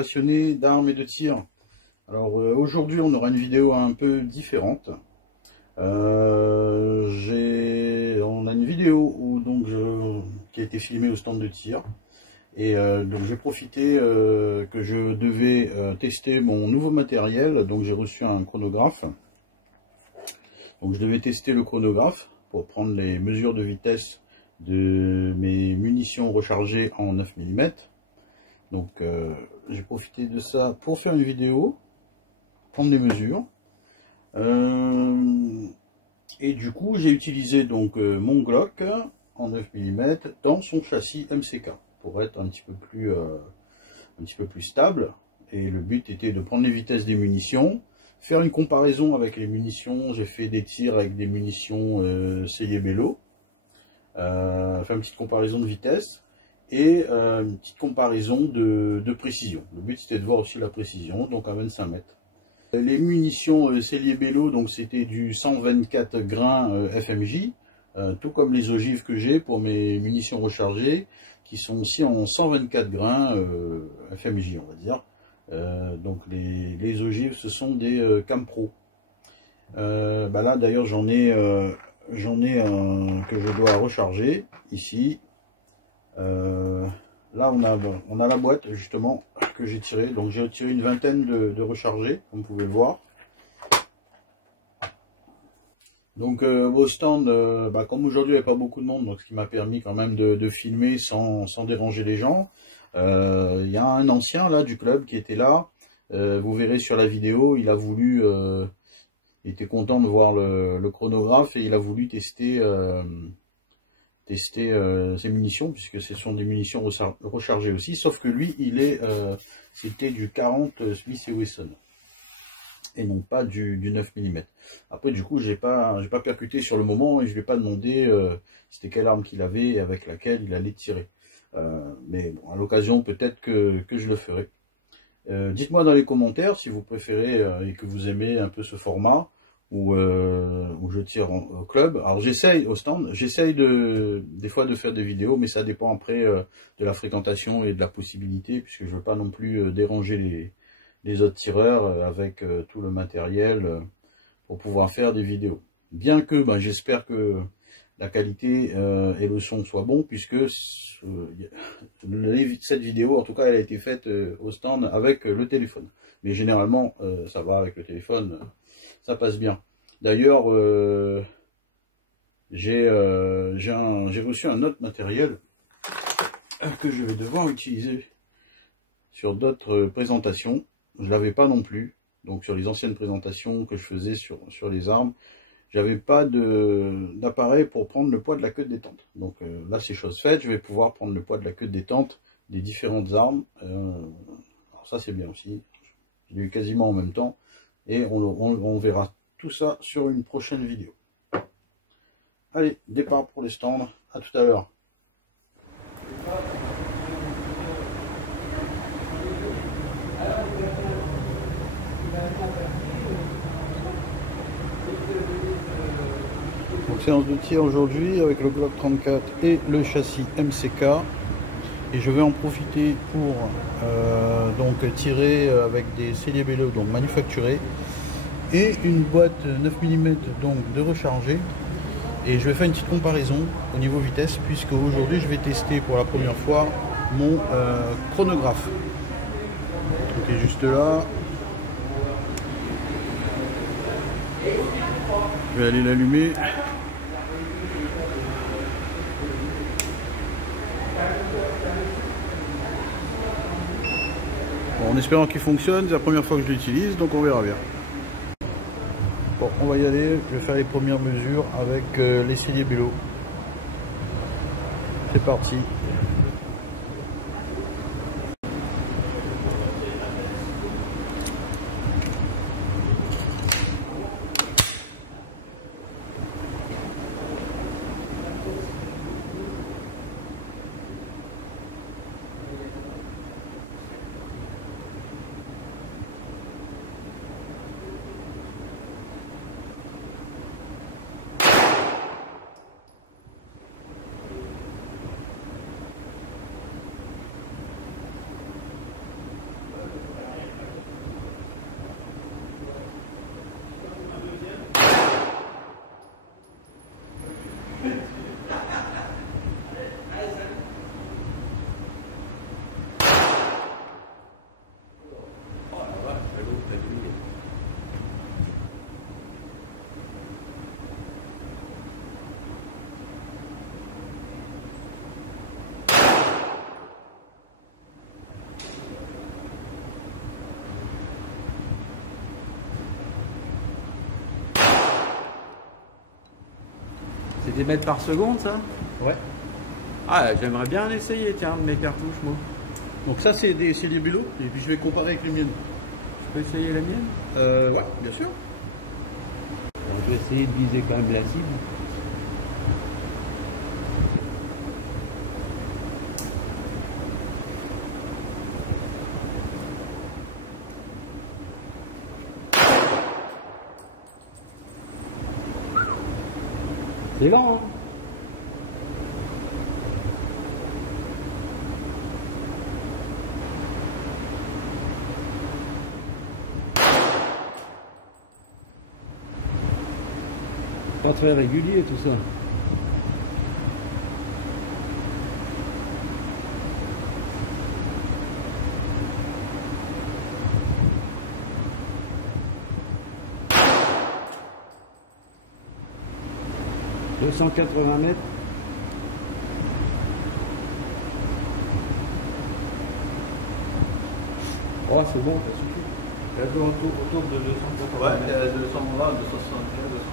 passionnés d'armes et de tir. Alors aujourd'hui on aura une vidéo un peu différente. On a une vidéo où, qui a été filmée au stand de tir. Et donc j'ai profité que je devais tester mon nouveau matériel. Donc j'ai reçu un chronographe. Donc je devais tester le chronographe pour prendre les mesures de vitesse de mes munitions rechargées en 9 mm. Donc j'ai profité de ça pour faire une vidéo, prendre des mesures. Et du coup j'ai utilisé donc mon Glock en 9 mm dans son châssis MCK pour être un petit peu plus stable. Et le but était de prendre les vitesses des munitions, faire une comparaison avec les munitions. J'ai fait des tirs avec des munitions Cellier Bello, faire une petite comparaison de vitesse et une petite comparaison de précision. Le but c'était de voir aussi la précision, donc à 25 mètres. Les munitions Cellier Bello, donc c'était du 124 grains FMJ, tout comme les ogives que j'ai pour mes munitions rechargées, qui sont aussi en 124 grains FMJ, on va dire. Donc les ogives, ce sont des Campro. Là d'ailleurs j'en ai un que je dois recharger ici. Là on a la boîte justement que j'ai tiré. Donc j'ai tiré une vingtaine de rechargés, comme vous pouvez le voir. Donc au stand, comme aujourd'hui il n'y a pas beaucoup de monde, donc ce qui m'a permis quand même de filmer sans déranger les gens. Il y a un ancien là du club qui était là. Vous verrez sur la vidéo, il a voulu, il était content de voir le chronographe et il a voulu tester ses munitions, puisque ce sont des munitions rechargées aussi, sauf que lui c'était du 40 Smith & Wesson et non pas du 9 mm. Après du coup j'ai pas percuté sur le moment et je lui ai pas demandé c'était quelle arme qu'il avait et avec laquelle il allait tirer. Mais bon, à l'occasion peut-être que je le ferai. Dites-moi dans les commentaires si vous préférez et que vous aimez un peu ce format où je tire au club. Alors j'essaye au stand, j'essaye des fois de faire des vidéos, mais ça dépend après de la fréquentation et de la possibilité, puisque je veux pas non plus déranger les autres tireurs avec tout le matériel pour pouvoir faire des vidéos. Bien que j'espère que la qualité et le son soient bons, puisque cette vidéo, en tout cas, elle a été faite au stand avec le téléphone. Mais généralement, ça va avec le téléphone, ça passe bien. D'ailleurs, j'ai reçu un autre matériel que je vais devoir utiliser sur d'autres présentations. Je ne l'avais pas non plus, donc sur les anciennes présentations que je faisais sur les armes, j'avais pas d'appareil pour prendre le poids de la queue de détente. Donc là c'est chose faite, je vais pouvoir prendre le poids de la queue de détente des différentes armes. Alors ça c'est bien aussi, je l'ai eu quasiment en même temps et on verra tout ça sur une prochaine vidéo. Allez, départ pour les stands, à tout à l'heure. Donc séance de tir aujourd'hui avec le Glock 34 et le châssis MCK. Et je vais en profiter pour tirer avec des Cellier Bello donc manufacturés et une boîte 9 mm donc de recharger. Et je vais faire une petite comparaison au niveau vitesse, puisque aujourd'hui je vais tester pour la première fois mon chronographe. Donc il est juste là. Je vais aller l'allumer. Bon, en espérant qu'il fonctionne, c'est la première fois que je l'utilise, donc on verra bien. Bon, on va y aller, je vais faire les premières mesures avec les Cellier Bello. C'est parti. C'est des mètres par seconde, ça? Ouais. Ah, j'aimerais bien essayer, tiens, de mes cartouches, moi. Donc ça, c'est des vélos, et puis je vais comparer avec les miennes. Je peux essayer la mienne? Ouais, bien sûr. Alors, je vais essayer de viser quand même la cible. C'est lent, hein? Pas très régulier tout ça. « 280 mètres. » Oh, c'est bon, ça suffit. Il y a autour de 280 Ouais, mètres. 220, 275, 280.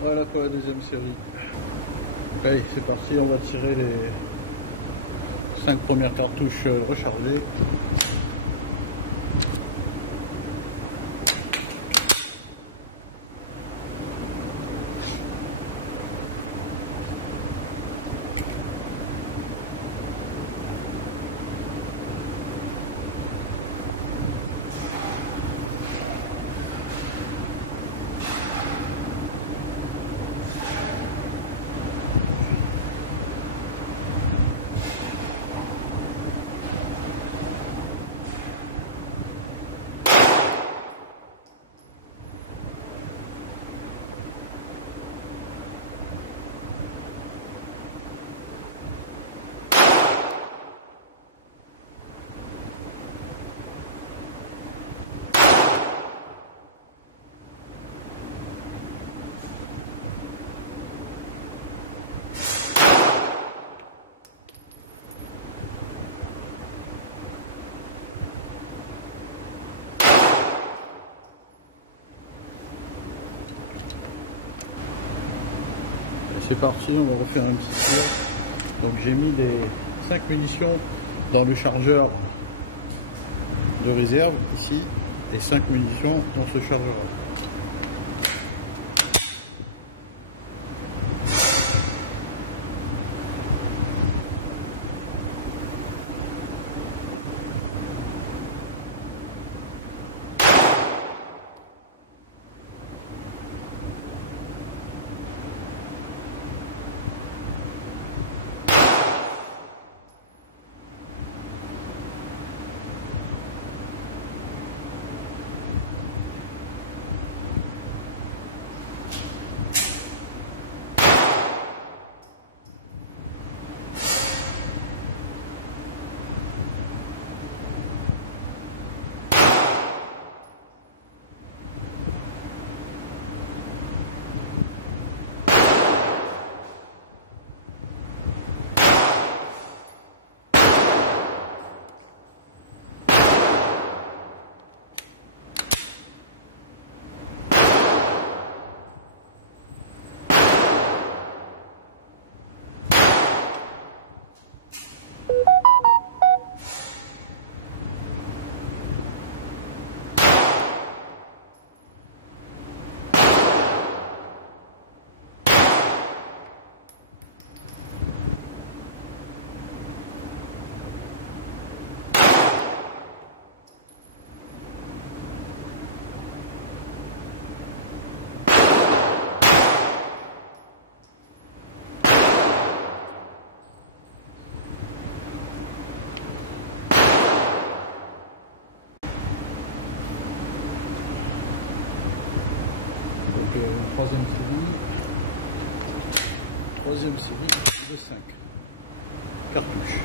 Voilà pour la deuxième série. Allez, c'est parti, on va tirer les 5 premières cartouches rechargées. C'est parti, on va refaire un petit tour. Donc j'ai mis les 5 munitions dans le chargeur de réserve ici et 5 munitions dans ce chargeur là. troisième série de 5 cartouches.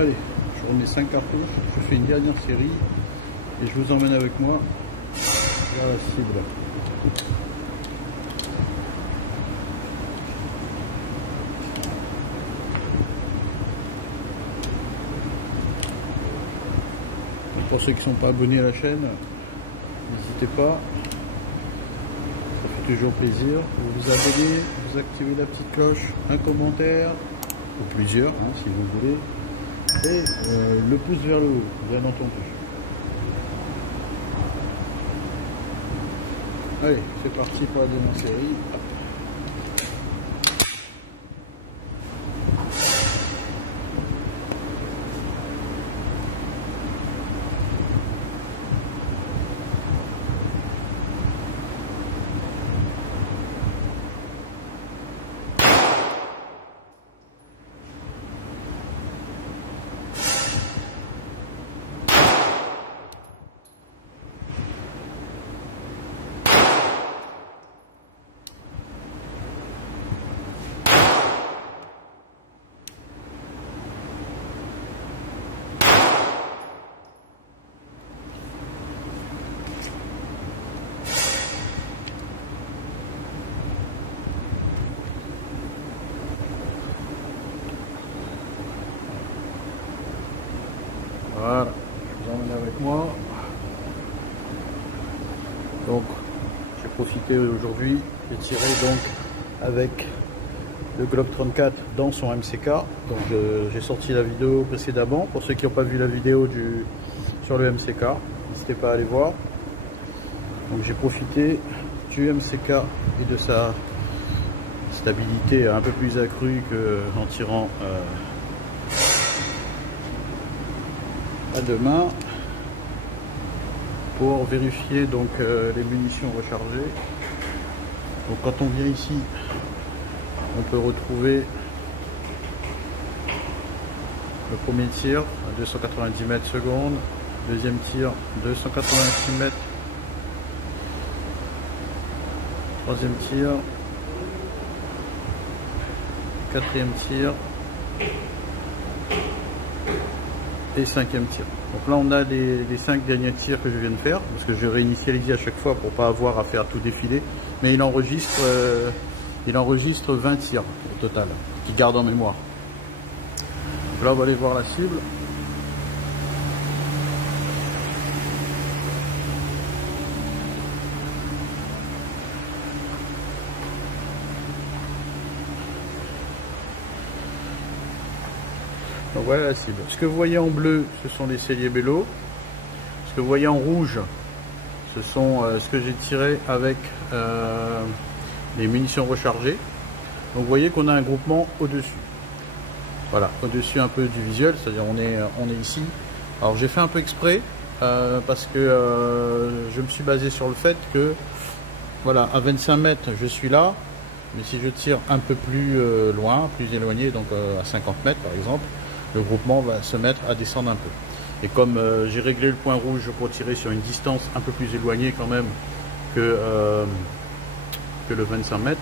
Allez, je remets 5 cartouches, je fais une dernière série et je vous emmène avec moi vers la cible. Pour ceux qui ne sont pas abonnés à la chaîne, n'hésitez pas, ça fait toujours plaisir. Vous vous abonnez, vous activez la petite cloche, un commentaire, ou plusieurs hein, si vous voulez. Et le pouce vers le haut, bien entendu. Allez, c'est parti pour la dernière série. Voilà, je vous emmène avec moi. Donc, j'ai profité aujourd'hui de tirer donc avec le Glock 34 dans son MCK. Donc, j'ai sorti la vidéo précédemment. Pour ceux qui n'ont pas vu la vidéo sur le MCK, n'hésitez pas à aller voir. Donc, j'ai profité du MCK et de sa stabilité un peu plus accrue qu'en tirant à deux mains pour vérifier donc les munitions rechargées. Donc quand on vient ici, on peut retrouver le premier tir à 290 mètres secondes, deuxième tir 286 mètres, troisième tir, quatrième tir et cinquième tir. Donc là on a les 5 derniers tirs que je viens de faire, parce que je réinitialise à chaque fois pour pas avoir à faire tout défiler, mais il enregistre 20 tirs au total, qu'il garde en mémoire. Donc là on va aller voir la cible. Donc voilà la cible. Ce que vous voyez en bleu, ce sont les celliers Bello. Ce que vous voyez en rouge, ce sont ce que j'ai tiré avec les munitions rechargées. Donc vous voyez qu'on a un groupement au-dessus. Voilà, au-dessus un peu du visuel, c'est-à-dire on est ici. Alors j'ai fait un peu exprès parce que je me suis basé sur le fait que voilà, à 25 mètres je suis là, mais si je tire un peu plus loin, plus éloigné, donc à 50 mètres par exemple, le groupement va se mettre à descendre un peu. Et comme j'ai réglé le point rouge pour tirer sur une distance un peu plus éloignée quand même que le 25 mètres,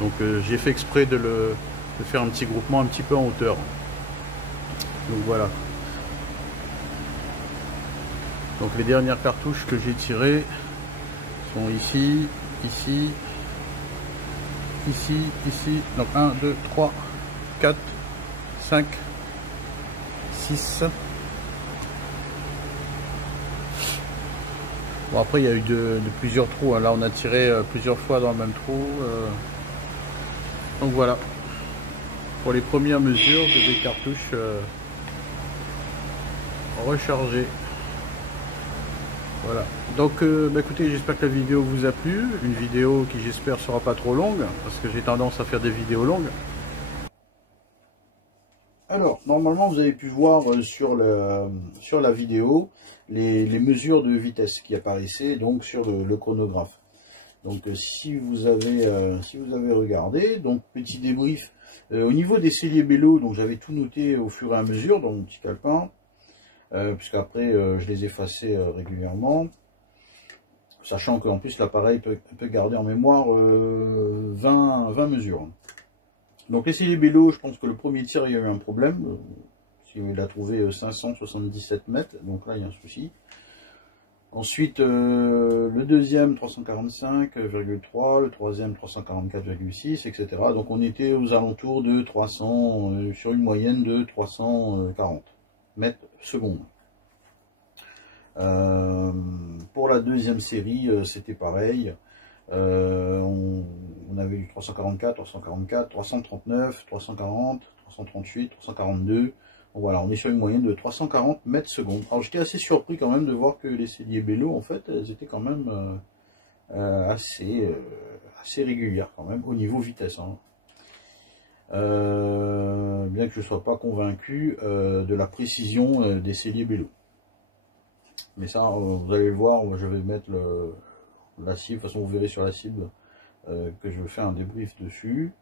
donc j'ai fait exprès de faire un petit groupement un petit peu en hauteur. Donc voilà. Donc les dernières cartouches que j'ai tirées sont ici, ici, ici, ici. Donc 1, 2, 3, 4, 5, 6, Bon, après il y a eu de plusieurs trous, hein. Là on a tiré plusieurs fois dans le même trou. Donc voilà, pour les premières mesures de des cartouches rechargées. Voilà, donc bah écoutez, j'espère que la vidéo vous a plu, une vidéo qui j'espère sera pas trop longue, parce que j'ai tendance à faire des vidéos longues. Alors, normalement vous avez pu voir sur la vidéo les mesures de vitesse qui apparaissaient donc sur le chronographe. Donc si vous avez regardé, donc petit débrief, au niveau des celliers Bello, donc j'avais tout noté au fur et à mesure dans mon petit calepin. Puisqu'après je les effaçais régulièrement, sachant qu'en plus l'appareil peut garder en mémoire 20 mesures. Donc les celliers Bello, je pense que le premier tir il y a eu un problème, il a trouvé 577 mètres, donc là il y a un souci. Ensuite le deuxième 345,3, le troisième 344,6, etc. Donc on était aux alentours de 300, sur une moyenne de 340 mètres secondes. Pour la deuxième série, c'était pareil. On avait eu 344, 344, 339, 340, 338, 342. Donc voilà, on est sur une moyenne de 340 mètres secondes. Alors j'étais assez surpris quand même de voir que les celliers Bello, en fait, elles étaient quand même assez régulières quand même au niveau vitesse, hein. Bien que je ne sois pas convaincu de la précision des celliers Bello. Mais ça, vous allez le voir, je vais mettre la cible, de toute façon vous verrez sur la cible que je vais faire un débrief dessus.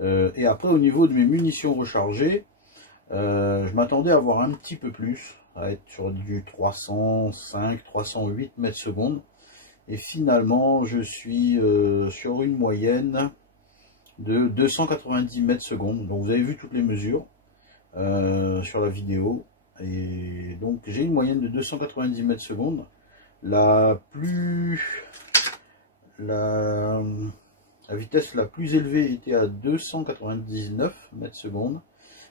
Et après au niveau de mes munitions rechargées, je m'attendais à avoir un petit peu plus, à être sur du 305, 308 mètres secondes. Et finalement je suis sur une moyenne de 290 mètres secondes. Donc vous avez vu toutes les mesures sur la vidéo. Et donc j'ai une moyenne de 290 mètres secondes. La vitesse la plus élevée était à 299 mètres secondes.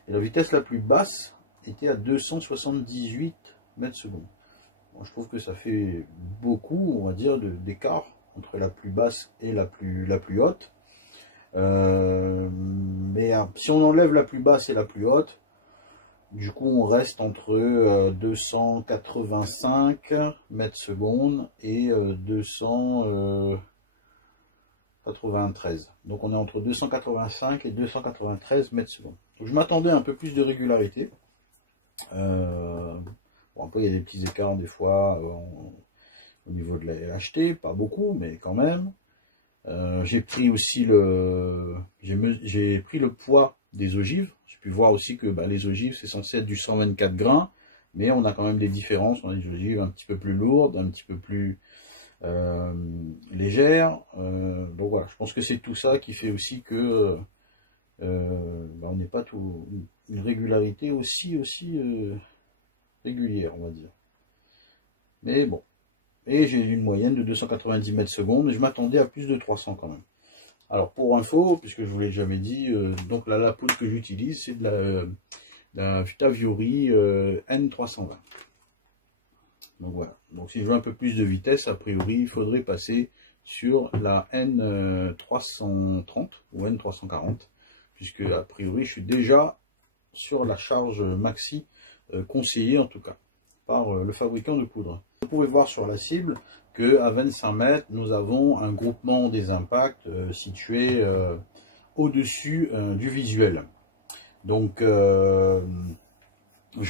Et la vitesse la plus basse était à 278 mètres secondes. Bon, je trouve que ça fait beaucoup, on va dire, d'écart entre la plus basse et la plus haute. Mais si on enlève la plus basse et la plus haute, du coup on reste entre 285 mètres secondes et 293. Donc on est entre 285 et 293 mètres secondes. Donc je m'attendais à un peu plus de régularité. Bon, après il y a des petits écarts des fois au niveau de la LHT, pas beaucoup, mais quand même. J'ai pris aussi j'ai pris le poids des ogives. J'ai pu voir aussi que les ogives c'est censé être du 124 grains, mais on a quand même des différences. On a des ogives un petit peu plus lourdes, un petit peu plus légères. Donc voilà, je pense que c'est tout ça qui fait aussi que on n'est pas une régularité aussi régulière, on va dire. Mais bon. Et j'ai une moyenne de 290 mètres secondes, et je m'attendais à plus de 300 quand même. Alors pour info, puisque je vous l'ai jamais dit, donc la poudre que j'utilise, c'est de la Vitaviori N320. Donc voilà. Donc si je veux un peu plus de vitesse, a priori, il faudrait passer sur la N330 ou N340, puisque a priori, je suis déjà sur la charge maxi conseillée en tout cas par le fabricant de poudre. Vous pouvez voir sur la cible qu'à 25 mètres, nous avons un groupement des impacts situé au-dessus du visuel. Donc, je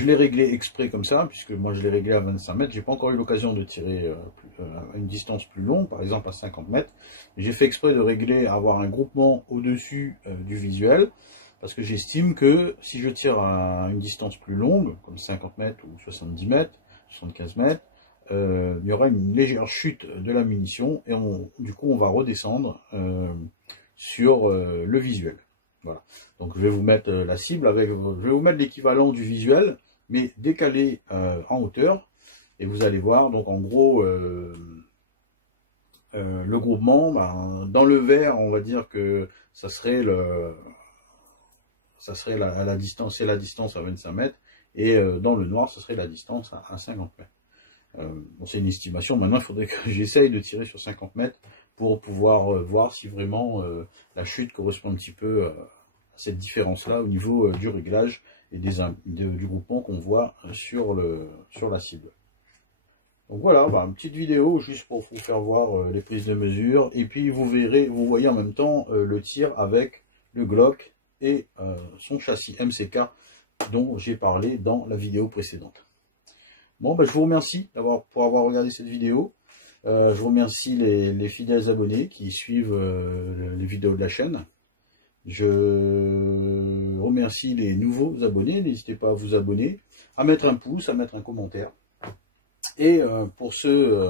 l'ai réglé exprès comme ça, puisque moi je l'ai réglé à 25 mètres. J'ai pas encore eu l'occasion de tirer à une distance plus longue, par exemple à 50 mètres. J'ai fait exprès de régler, avoir un groupement au-dessus du visuel, parce que j'estime que si je tire à une distance plus longue, comme 50 mètres ou 70 mètres, 75 mètres, il y aura une légère chute de la munition et du coup on va redescendre sur le visuel. Voilà. Donc je vais vous mettre la cible je vais vous mettre l'équivalent du visuel, mais décalé en hauteur, et vous allez voir. Donc en gros le groupement, dans le vert, on va dire que ça serait la distance, c'est la distance à 25 mètres, et dans le noir, ce serait la distance à 50 mètres. Bon, c'est une estimation, maintenant il faudrait que j'essaye de tirer sur 50 mètres pour pouvoir voir si vraiment la chute correspond un petit peu à cette différence-là au niveau du réglage et du groupement qu'on voit sur la cible. Donc voilà, une petite vidéo juste pour vous faire voir les prises de mesure, et puis vous voyez en même temps le tir avec le Glock et son châssis MCK dont j'ai parlé dans la vidéo précédente. Bon, je vous remercie pour avoir regardé cette vidéo. Je remercie les fidèles abonnés qui suivent les vidéos de la chaîne. Je remercie les nouveaux abonnés. N'hésitez pas à vous abonner, à mettre un pouce, à mettre un commentaire. Et pour ceux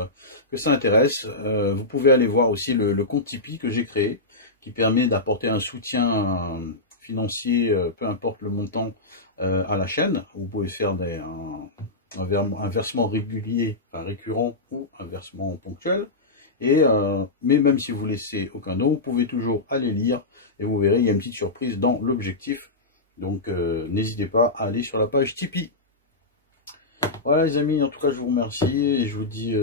que ça intéresse, vous pouvez aller voir aussi le compte Tipeee que j'ai créé, qui permet d'apporter un soutien financier, peu importe le montant, à la chaîne. Vous pouvez faire un versement régulier, récurrent, ou un versement ponctuel. Mais même si vous laissez aucun don, vous pouvez toujours aller lire et vous verrez, il y a une petite surprise dans l'objectif. Donc n'hésitez pas à aller sur la page Tipeee. Voilà les amis, en tout cas je vous remercie et je vous dis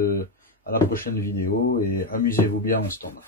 à la prochaine vidéo et amusez-vous bien en ce temps-là.